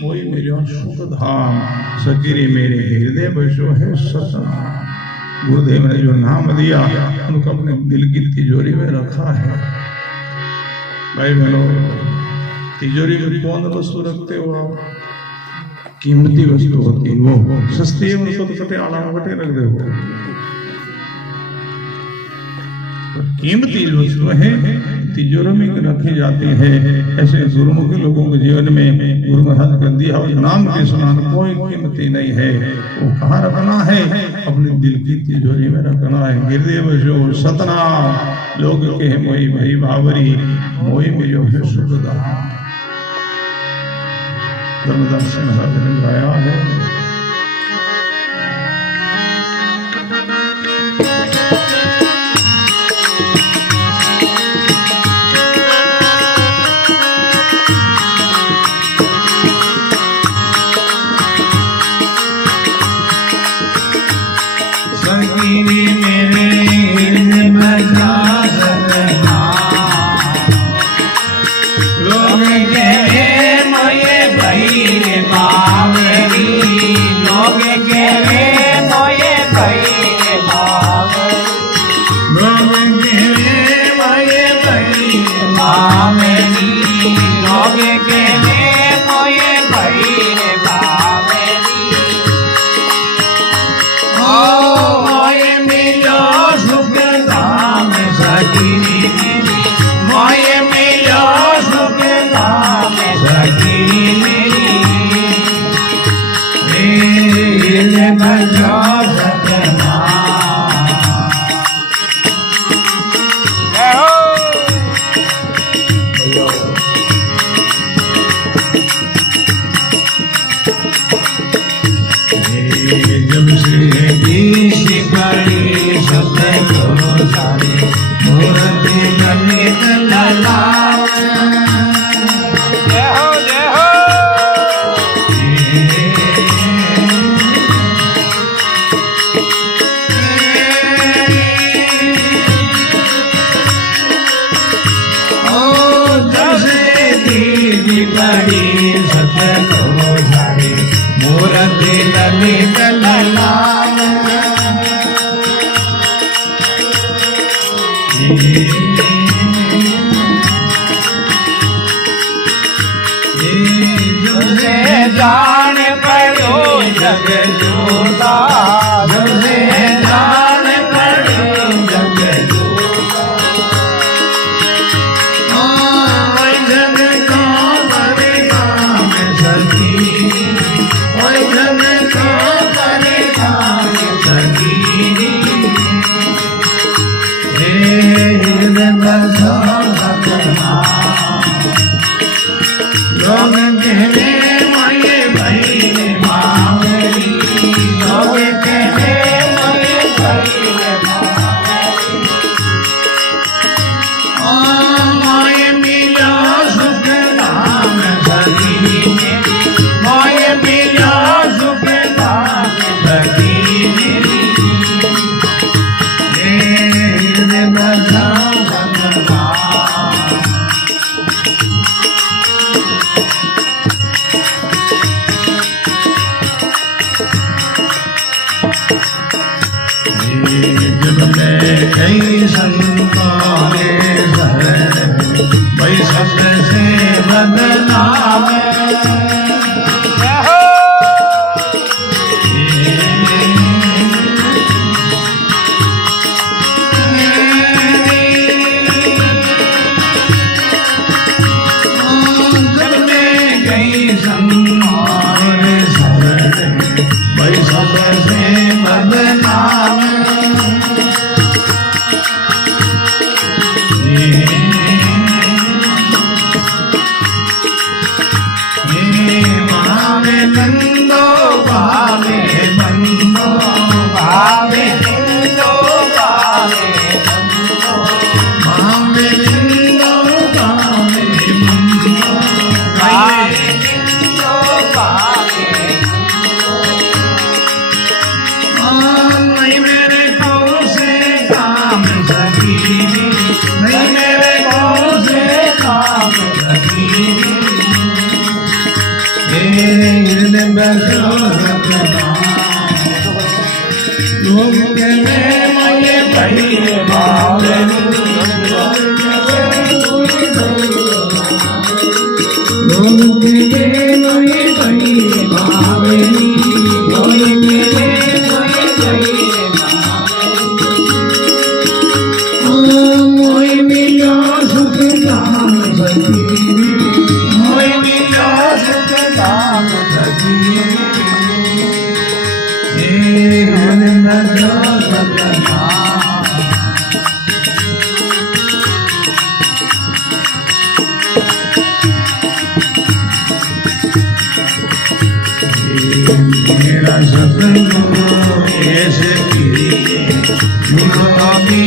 मोहि मेरे सुख धाम, सकीरे मेरे हृदय बसो है सतनाम। गुरुदेव ने जो नाम दिया उनको अपने दिल की तिजोरी में रखा है। भाई बहनों, तिजोरी में कौन वस्तु रखते हो आप? कीमती वस्तु होती है वो, सस्ती है उनको तो कटे आला में कटे रख दो। कीमती वस्तु है तिजोरी में रखी जाती है। ऐसे गुरुमुखी लोगों के जीवन में गुरु महाराज कर दिया और नाम के समान कोई कीमती नहीं है। वो कहाँ रखना है? अपने दिल की तिजोरी में रखना है। गिरदेव जो सतनाम लोग के मोई भाई बावरी मोई में जो है सुखदा। धर्मदास सिंह महाराज ने गाया है। जान पड़ो जग जोता, जान पड़ो जग जोता। जग को बड़े काम सकी, जग को बड़े काम सकी। लोग कहते माये भाई ने मांगली, लोग कहते माये भाई ने मांगली। माये मिलो सुख नाम सखी, माये मिलो सुख नाम सखी मेरी। कई संतों ने शरण भाई सबसे बदनाम। कई संतों ने शरण भाई सबसे बदनाम। बंदो भावे बंदो भावे बंदो भावे बंदो भावे बंदो भावे बंदो भावे बंदो भावे नहीं मेरे को से काम सकी, नहीं मेरे को से काम सकी। मेरा सतगुरु ऐसे किए कभी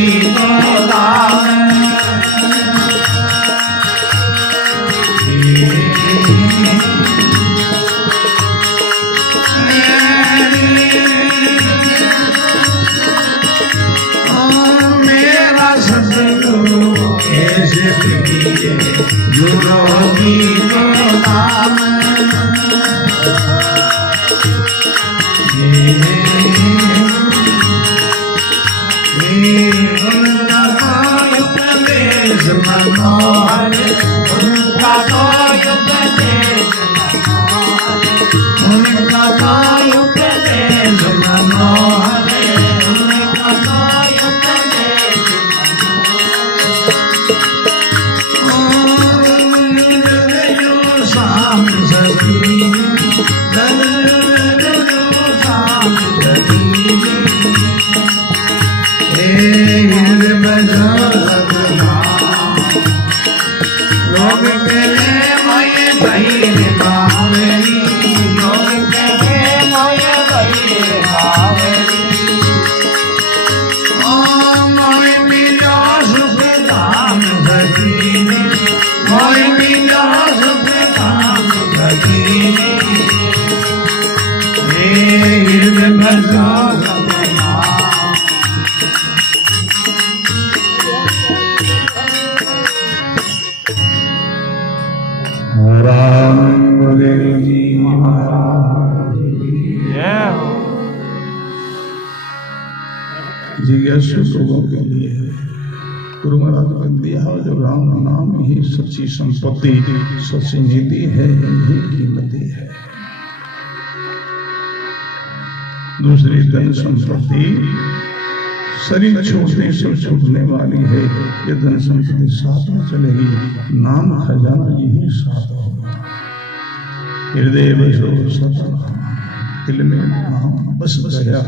मेरा सतगुरु ऐसे किए गुरु जिज्ञासु लोगों के लिए गुरु महाराज ने दिया जो राम नाम ही सच्ची संपत्ति सच्ची निधि है, यही कीमती है। दूसरी धन संपत्ति शरीर छोड़ने से छूटने वाली है। ये धन संपत्ति साथ में चलेगी, नाम खजाना यही साथ होगा। हृदय बसो सदा, दिल में नाम बस गया,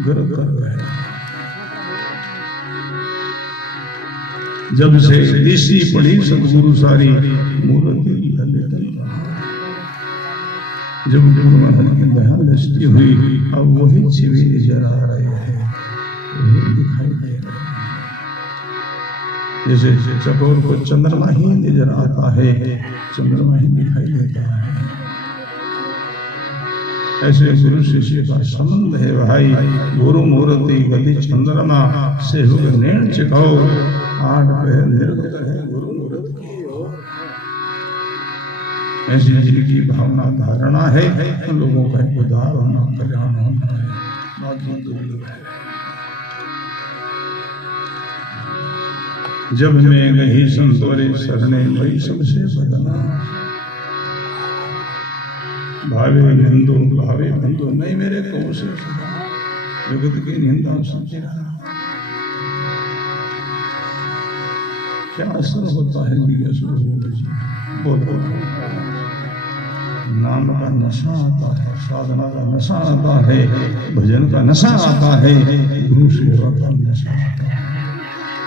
घर कर गया। जब से दिशी पड़ी सदगुरु सारी मूर्ति जब गुरु महाराज की बयान दृष्टि हुई, अब वही छवि नजर आ रहे हैं, वही दिखाई दे रहे हैं। जैसे चकोर को चंद्रमा ही नजर आता है, चंद्रमा ही दिखाई देता है। ऐसे गुरु शिष्य का संबंध है भाई। गुरु मूर्ति गति चंद्रमा से नैण चिकाओ, आठ पैर निर्गत है गुरु मूर्त की ओर। ऐसी जिनकी भावना धारणा है, उन लोगों का उद्धार होना, कल्याण होना है, बाकी दुर्लभ है। जब मैं गही संतोरे शरणे वही सबसे बदना, भावे बंधु भावे बंधु नहीं मेरे को से जगत की निंदा सुनते रहा। क्या असर होता है बोलो। नाम का नशा आता है, साधना का नशा आता है, भजन का नशा आता है, गुरु सेवा का नशा आता है।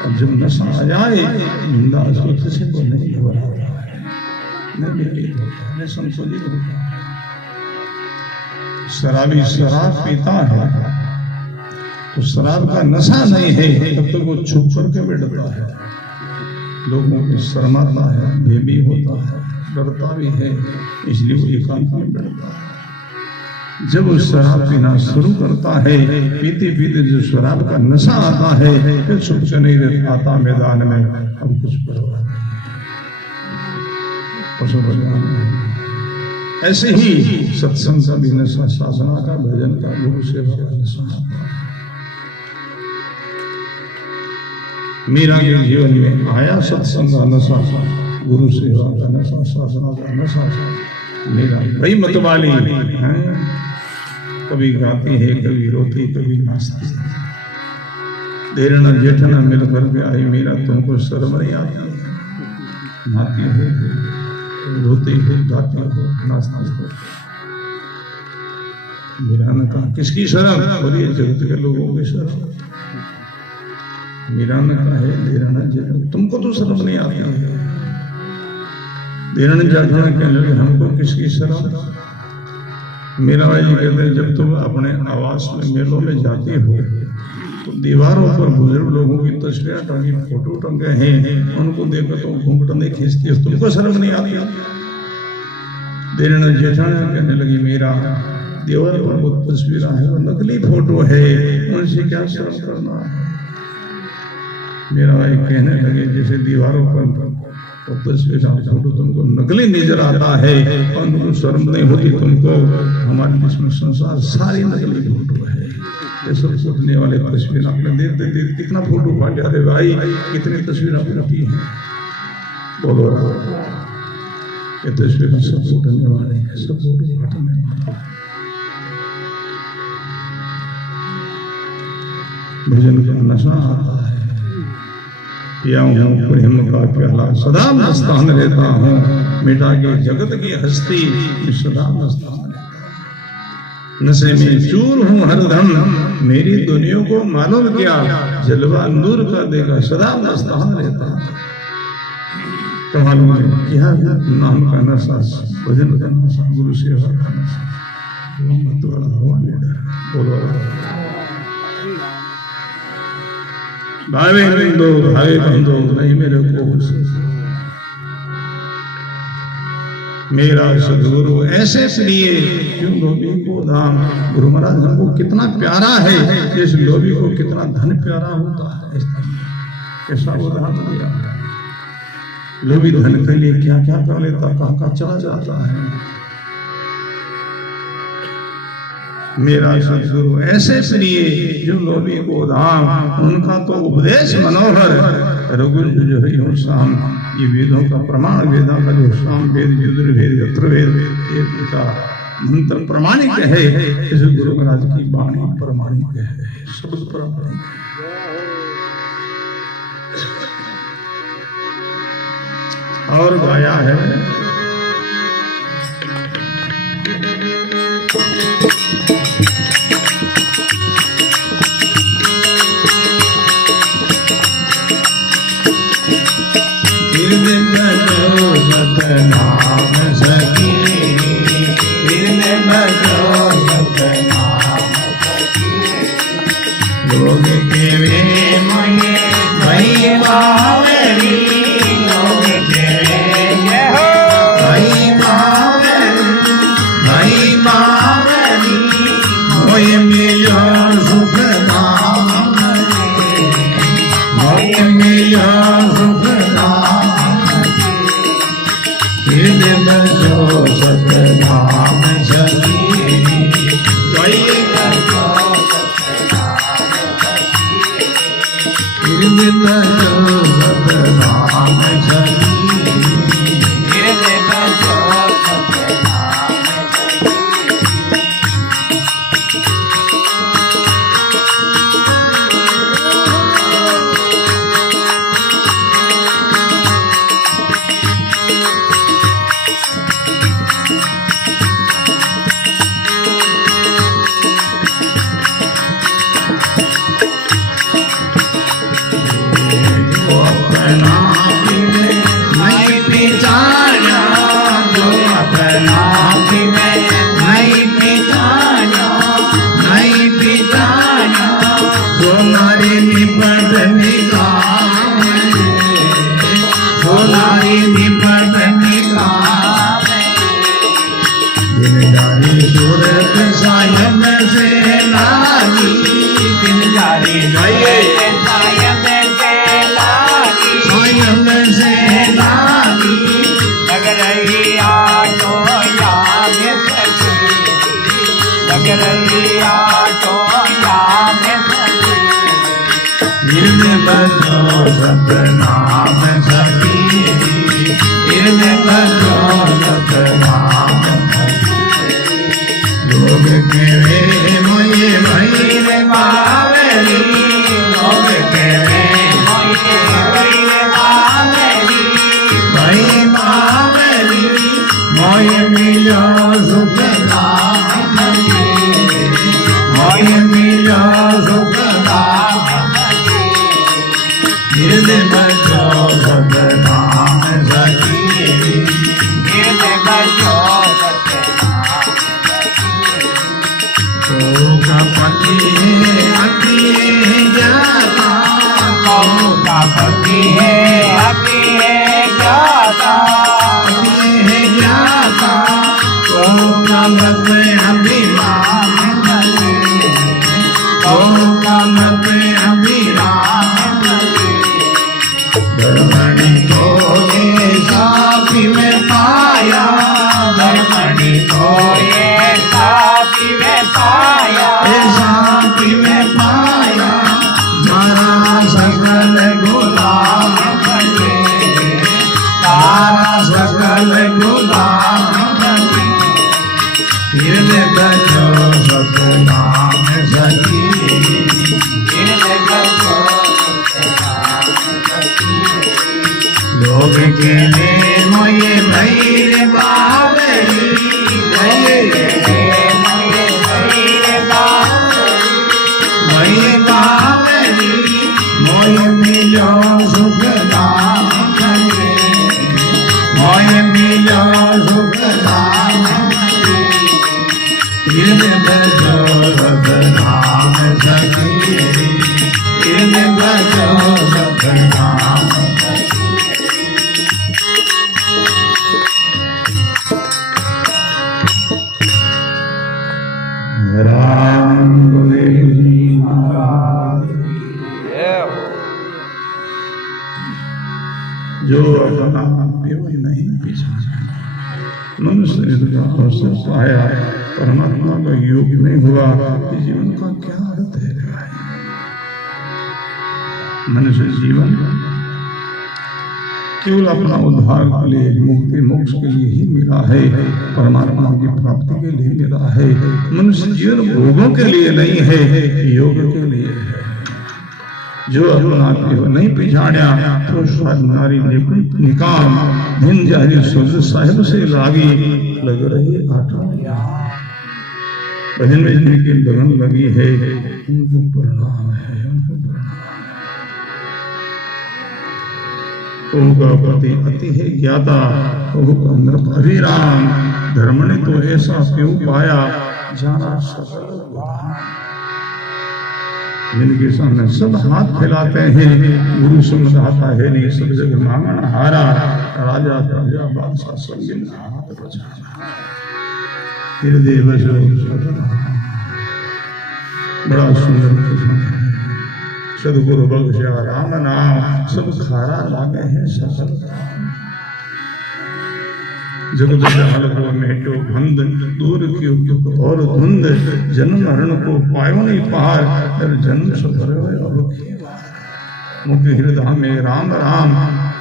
अब जब नशा आ जाए, निंदा स्तुति से वो नहीं घबराता है, न विचलित होता है, न संशोधित होता है। शराबी शराब पीता है तो शराब का नशा नहीं है, तब तक वो छुप करके बैठता है, लोगों की शर्माता है, बेबी होता है, डरता भी है, इसलिए वो एकांत में बैठता है। जब वो शराब पीना शुरू करता है, पीते पीते जो शराब का नशा आता है, फिर छुप के नहीं आता मैदान में, अब कुछ परवाह नहीं। ऐसे ही सत्संग का भी नशा, साधना का, भजन का, गुरु सेवा का नशा आता है। मीरा के जीवन में आया सत्संग का नशा, गुरु सेवा का नशा, साधना का नशा। मीरा बड़ी मतवाली है, कभी गाती है, कभी रोती, कभी नाचती है। देरना जेठना मिलकर के आई मीरा, तुमको शर्म नहीं आती? नाती है, रोती है, गाती हो, नाचती हो। मीरा ने कहा किसकी शर्म? बोलिए जगत के लोगों की शर्म। मीरा ने कहा है देरना जेठना, तुमको तो शर्म नहीं आती है। देरना जेठना कहने लगे हमको किसकी शर्म? मीरा बाई जी कहते हैं जब तुम अपने आवास में मेलों में जाती हो तो दीवारों पर बुजुर्ग लोगों की तस्वीरें टंगी, फोटो टंगे हैं, उनको देखकर तुम घूंघट नहीं खींचती हो, तुमको शर्म नहीं आती? देरना जेठाना कहने लगी मीरा दीवार पर वो तस्वीर है, वो नकली फोटो है, उनसे क्या शर्म करना है? मेरा भाई कहने लगे जैसे दीवारों पर वो तस्वीर फोटो तुमको नकली नजर आता है और तुमको शर्म नहीं होती, तुमको हमारे देश में संसार सारी नकली फोटो है। ये सब सोचने वाले तस्वीर आपने देखते देखते कितना फोटो फाटे। अरे भाई कितनी तस्वीर फूटी है, बोलो ये तस्वीर सब फूटने वाले हैं, सब फोटो फाटने वाले। भजन का नशा आता है, पिया हूँ प्रेम का प्याला सदा मस्तान रहता हूँ, मिटा के जगत की हस्ती सदा मस्तान रहता हूँ। नशे में चूर हूँ हरदम, मेरी दुनिया को मालूम क्या, जलवा नूर का देगा सदा मस्तान रहता हूँ। तो मालूम है क्या नाम का नशा, भजन का नशा, गुरु सेवा का नशा, मत वाला हुआ बोलो भावे बंदो भावे बंदो नहीं मेरे को। मेरा सदगुरु ऐसे प्रिय क्यों लोभी को धाम। गुरु महाराज हमको कितना प्यारा है, इस लोभी को कितना धन प्यारा होता है। ऐसा उदाहरण दिया, लोभी धन के लिए क्या क्या कर लेता, कहाँ चला जाता है। मेरा सदगुरु ऐसे प्रिय जो लोभी को धाम, उनका तो उपदेश मनोहर। रघुज जो है शाम, ये वेदों का प्रमाण, वेदा का जो शाम वेद यजुर्वेद अथर्ववेद का मंत्र प्रमाणिक है। इस गुरु महाराज की वाणी प्रमाणिक है, शब्द प्रमाणिक है। और गाया है नाम सखी, लोग के वे मुझे भाई बावरी, लोग के भाई बावरी, भाई बावरी, मोय मिलो सुख नाम, मोय मिलो सुख नाम। बजो सतनाम सखी, बजो सतनाम सखी। बजो सतनाम सखी इर्द भजो सतनाम लोग कहे मोये भैर बावली लोग कहे मोये भैर बावली भई बावली मोये मिलो सुख नाम मोये मिलो सुख नाम हृदय बचो सतनाम सखी हृदय बचो का पति है अति है ज्ञाता कौ का पति है अति है ज्ञाता अति है ज्ञाता कौ का मत अभिमान कौ का मत अभिमान धर्मणि को ये साथी में पाया धर्मणि को ये साथी में पाया साथी में पाया मारा सकल गुलाम बने तारा सकल गुलाम बने हृदय बचो सतनाम सखी हृदय बचो लोग के ले मोये भैर बावली मोये भैर बावली मोये मिलो सुख नाम मोये मिलो सुख नाम हृदय बचो सतनाम सखी हृदय बचो सतनाम राम बोले महाराज जो अपना केवल नहीं पहचाना मनुष्य ने का अवसर पाया परमात्मा का योग नहीं हुआ जीवन का क्या अर्थ है मनुष्य जीवन केवल अपना उद्धार के लिए मुक्ति मोक्ष के लिए ही मिला है परमात्मा की प्राप्ति के लिए मिला है मनुष्य जीवन भोगों के लिए नहीं है योग के लिए है जो अपना केवल नहीं पहचाना तो नारी निकाम भिन्न जारी सुध साहिब से लागी लग रही आटा भजन में जिनकी लगन लगी है उनको प्रणाम है उनका पति अति है ज्ञाता अभिराम धर्म ने तो ऐसा क्यों पाया जाना सकल जिनके सामने सब हाथ फैलाते हैं गुरु समझ आता है नहीं सब जगह मांगना हारा राजा राजा बादशाह सब मिलना हाथ बचा हृदय बचो बड़ा सुंदर सदगुरु बख्शा राम नाम सब खारा लागे हैं सकल जगत जाल को मेटो बंद दूर की दुख और धुंध जन्म मरण को पायो नहीं पार फिर जन्म सफर मुख्य हृदय में राम राम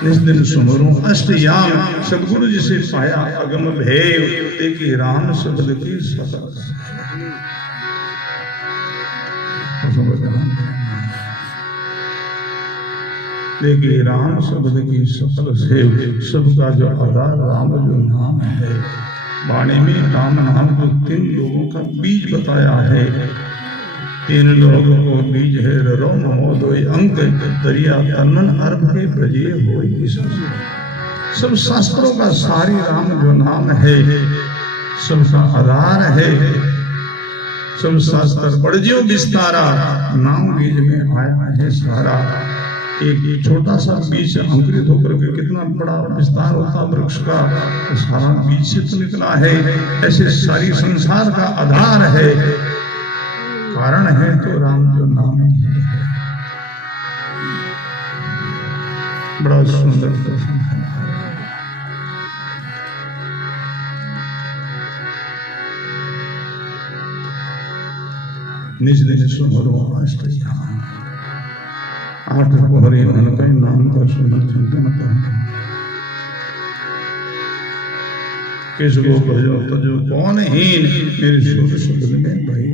निज दिन सुमरो अष्टयाम सदगुरु जिसे पाया अगम भेव देखी राम शब्द की सकल देखिए राम शब्द की सकल से सबका जो आधार राम जो नाम है वाणी में राम नाम को 3 लोगों का बीज बताया है 3 लोगों को बीज है रो महोदय अंक दरिया तन्मन अर्थ के ब्रजे हो सब शास्त्रों का सारी राम जो नाम है सबका आधार है सब शास्त्र पढ़जियो विस्तारा नाम बीज में आया है सारा एक छोटा सा बीज अंकुरित होकर के कितना बड़ा विस्तार होता वृक्ष का तो सारा बीज से तो निकला है ऐसे सारी संसार का आधार है कारण है तो राम जो नाम ही है बड़ा सुंदर दर्शन है निज निज सुमरो अष्टयाम आठ पहरे उनका नाम का सुनर चिंतन करें। किसको भजो तजो कौन हीन मेरे सुर शब्द में भाई।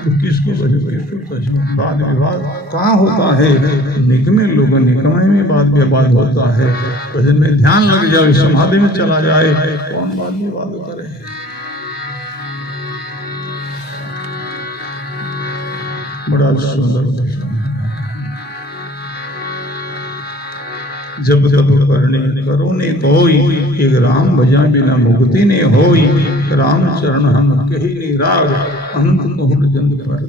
तो किसको भजो किसको तजो। वाद विवाद कहाँ होता है? निकमे लोग निकमाई में वाद विवाद होता है। भजन में ध्यान लग जाए, समाधि में चला जाए, कौन वाद विवाद करे। बड़ा सुंदर दर्शन है। जब तब करने करो ने कोई, एक राम भजा बिना मुक्ति ने होई। राम चरण हम कही नहीं राग, अनंत कोहड़ जंद पर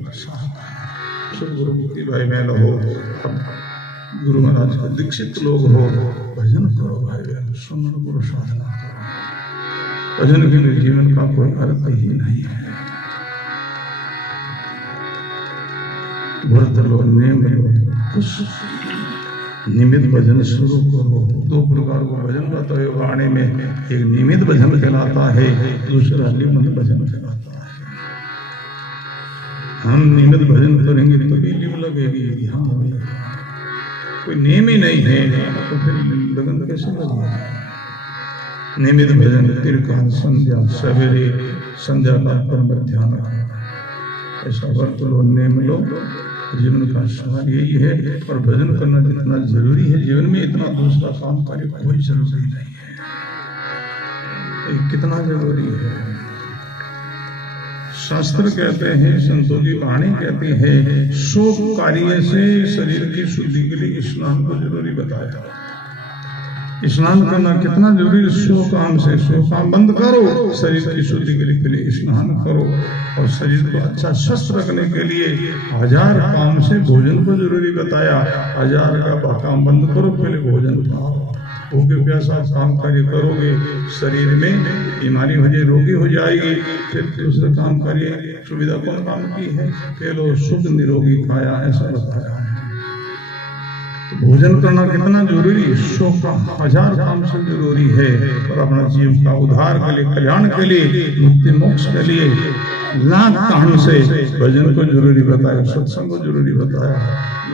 सब गुरु मुक्ति भाई बहन हो, गुरु महाराज के दीक्षित लोग हो, भजन करो भाई बहन, सुमन गुरु साधना करो। भजन के लिए जीवन का कोई अर्थ ही नहीं है। व्रत लो, नियम लो, निमित भजन शुरू करो। दो प्रकार का भजन रहता है वाणी में, एक निमित भजन कहलाता है, दूसरा लिमन भजन कहलाता है। हम निमित भजन करेंगे तभी लिम लगेगी, हाँ कोई नियम ही नहीं है तो फिर लगन कैसे लगेगा। निमित भजन तिरकाल संध्या सवेरे, संध्या का परम ध्यान, ऐसा व्रत लो, नियम लो। जीवन का सवाल यही है। और भजन करना जितना जरूरी है जीवन में, इतना दूसरा काम कार्य कोई जरूरी नहीं है। कितना जरूरी है। शास्त्र कहते हैं, संतों की वाणी कहती है, शोक कार्य से शरीर की शुद्धि के लिए स्नान को जरूरी बताया। स्नान करना कितना जरूरी है। सो काम से सो काम बंद करो, शरीर की शुद्धि के लिए स्नान करो। और शरीर को अच्छा स्वस्थ रखने के लिए 1000 काम से भोजन को जरूरी बताया। 1000 का काम बंद करो, पहले भोजन खाओ। भूखे प्यासा काम कार्य करोगे, शरीर में बीमारी हो जाए, रोगी हो जाएगी। फिर दूसरा काम कार्य सुविधा कौन काम की है? पहले शुद्ध निरोगी खाया, ऐसा बताया। भोजन करना कितना जरूरी है। सो का 1000 काम से जरूरी है। और अपना जीव का उद्धार के लिए, कल्याण के लिए, मुक्ति मोक्ष के लिए लाख काम से भजन को जरूरी बताया, सत्संग को जरूरी बताया।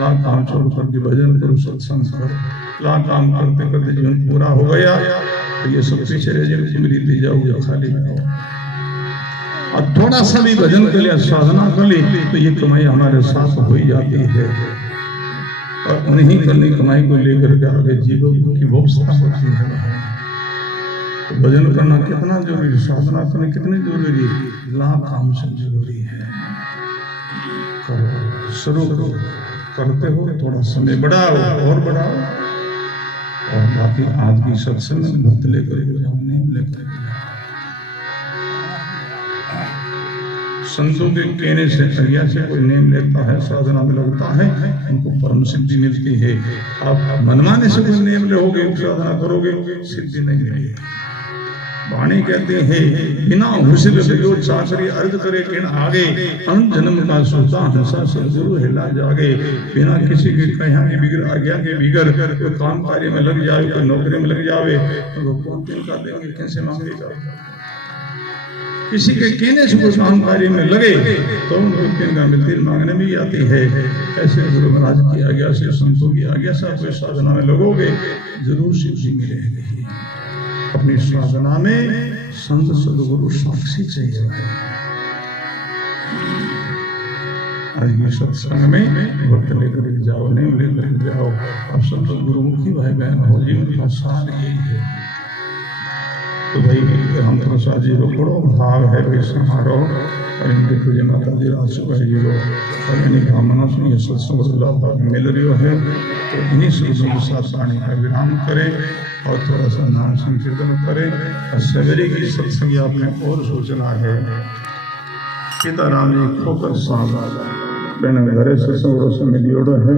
लाख काम छोड़ करके भजन करो, सत्संग करो। लाख काम करते करते जीवन पूरा हो गया तो ये सब पीछे रह जाए, मिलती जाओगे खाली में। और थोड़ा सा भी भजन के लिए, साधना कर ली तो ये कमाई हमारे साथ हो ही जाती है। और उन्हीं करनी कमाई को लेकर के आगे जीवन की व्यवस्था होती है। तो भजन करना कितना जरूरी है, साधना करना कितनी जरूरी है, लाख काम से जरूरी है। करो, शुरू करो, करते हो थोड़ा समय बढ़ाओ और बढ़ाओ। और बाकी आज की सत्संग में भक्त लेकर जाओ, नेम लेकर जाओ। संतों के कहने से, आज्ञा से कोई नेम लेता है, साधना में लगता है, उनको परम सिद्धि मिलती है। आप मनमाने से कोई नेम लोगे, साधना करोगे, सिद्धि नहीं मिलेगी। वाणी कहते हैं, बिना हुसिल बिलो चाकरी अर्ज करे किन आगे, अन जन्म का सोचा हंसा सदगुरु हिला जागे। बिना किसी के कहा के बिगड़, आज्ञा के बिगड़ कोई काम कार्य में लग जाए, कोई नौकरी में लग जावे तो कौन किनका देंगे, कैसे मांगेगा। किसी के कहने से कोई काम कार्य में लगे तो उनको किनका मिलती मांगने में ही आती है। ऐसे गुरु महाराज की आज्ञा से, संतों की आज्ञा से कोई साधना में लगोगे जरूर सिद्धि मिलेगी। अपनी साधना में संत सदगुरु साक्षी चाहिए। आज ये सत्संग में भक्त लेकर जाओ, नेम लेकर जाओ। अब संत गुरुमुखी भाई बहन हो, जीवन का सार यही है। तो भाई हम प्रसाद जी रोकड़ो भाव है वे समारोह और इनके पूज्य माता जी राजसभा जी लो और इन्हीं कामना से ये सत्संग मिल रही है। तो इन्हीं शब्दों के साथ पानी का विराम करें और थोड़ा सा नाम संकीर्तन करें। और सवेरे की सत्संग आपने और सूचना है, पिता राम जी खोकर साहब घरे सत्संग में जोड़ा है।